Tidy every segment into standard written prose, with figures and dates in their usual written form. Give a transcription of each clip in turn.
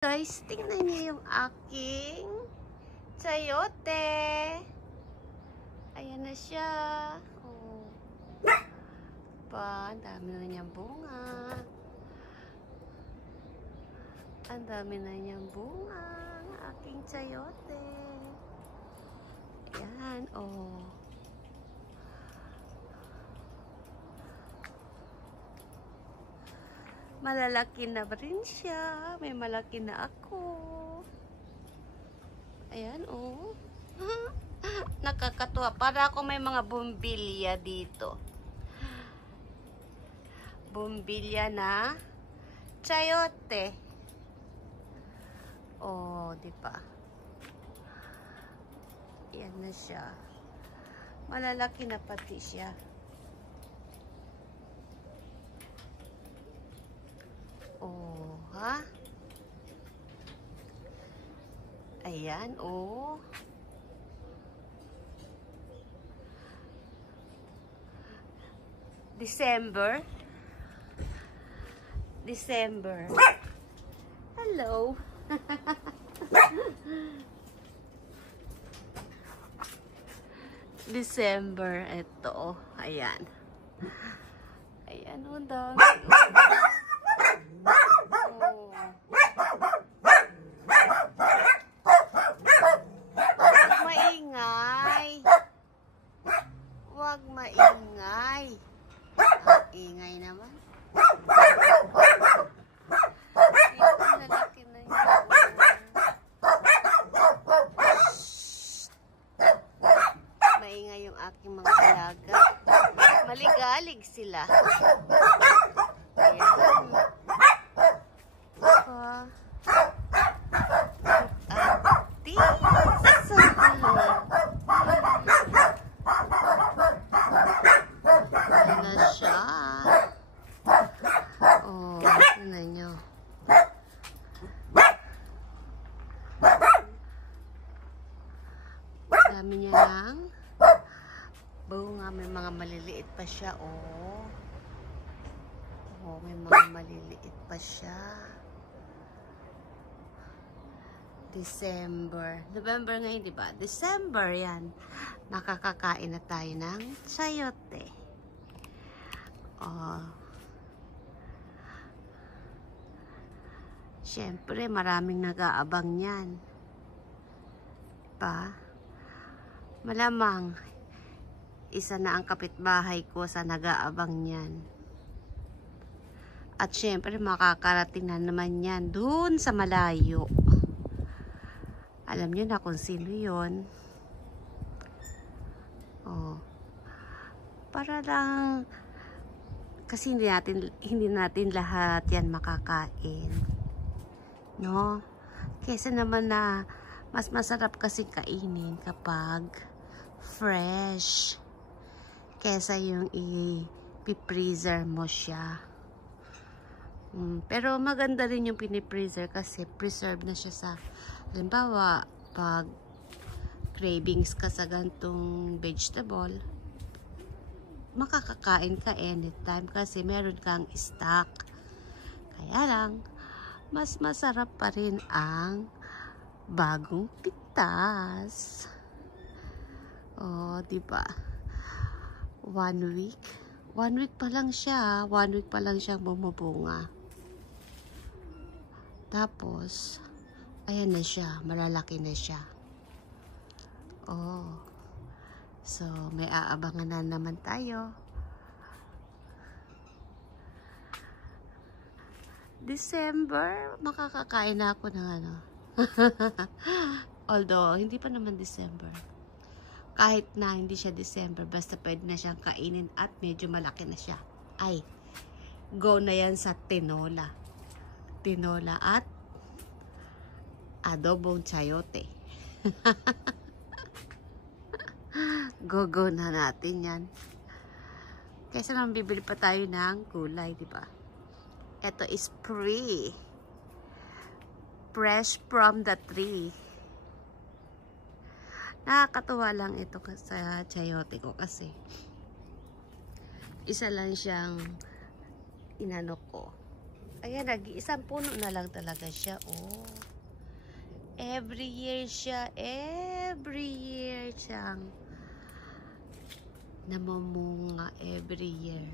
Guys, tingnan niyo yung aking chayote. Ayan na siya. Oh. Ang dami na niyang bunga. Ang dami na niyang bunga. Ang aking chayote. Ayan, oh. Malalaki na rin siya. May malaki na ako. Ayan, oh. Nakakatuwa. Para ako may mga bumbilya dito. Bumbilya na chayote. Oh, di ba? Ayan na siya. Malalaki na pati siya. Oh, ha? Ayan, oh. December. Hello. December, ito. Ayan. Ayan, oh, dami. Huwag maingay. Ingay naman. Dito, lalaki na yun. Maingay yung aking mga alaga. Maligalig sila. Ayan. Dami niya lang bunga, may mga maliliit pa siya, oh. Oh, may mga maliliit pa siya. December. November ngayon, di ba? December, yan. Makakakain na tayo ng chayote. Oh. Siyempre, maraming nag-aabang yan. Diba? Malamang, isa na ang kapitbahay ko sa nag-aabang niyan. At syempre, makakarating na naman yan dun sa malayo. Alam niyo na kung sino yun. Oh. Para lang, kasi hindi natin lahat yan makakain. No? Kesa naman na, mas masarap kasi kainin kapag fresh. Kesa yung i-freezer mo siya. Pero maganda rin yung pinipreaser kasi preserve na siya sa, halimbawa, pag cravings ka sa gantong vegetable, makakakain ka anytime kasi meron kang stock. Kaya lang, mas masarap pa rin ang bagong pitas. Oh, diba? 1 week. 1 week pa lang siya. 1 week pa lang siyang bumubunga. Tapos, ayan na siya. Malalaki na siya. Oh. So, may aabangan na naman tayo. December, makakakain na ako ng ano. Although, hindi pa naman December. Kahit na hindi siya December, basta pwede na siyang kainin at medyo malaki na siya. Ay, go na yan sa tinola. Tinola at adobong chayote. Go na natin yan. Kaysa naman bibili pa tayo ng gulay, di ba? Ito is free. Fresh from the tree. Nakakatuwa lang ito sa chayote ko kasi isa lang siyang inano ko. Ayan, nag-iisang puno na lang talaga siya. Oh. Every year siyang namumunga every year.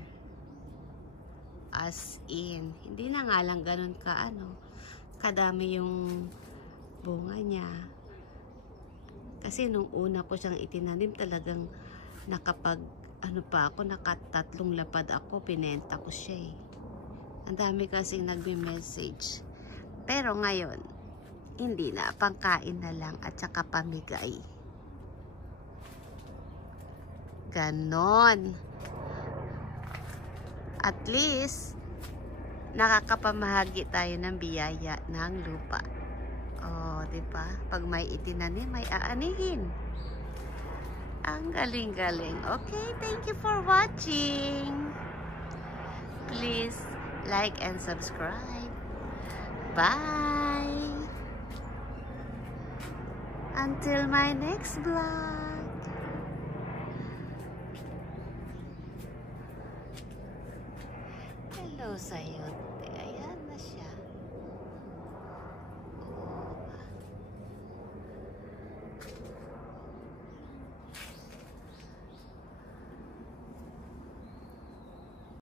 As in, hindi na nga lang ganun kadami yung bunga niya. Kasi nung una ko siyang itinanim, talagang nakatatlong lapad ako, pinenta ko siya eh. Ang dami kasing nagme-message. Pero ngayon, hindi na, pangkain na lang at saka pamigay. Ganon. At least, nakakapamahagi tayo ng biyaya ng lupa. Oh, diba? Pag may itinanim, may aanihin. Ang galing-galing. Okay, thank you for watching. Please like and subscribe. Bye. Until my next vlog. Hello, sayote. Ayan na siya.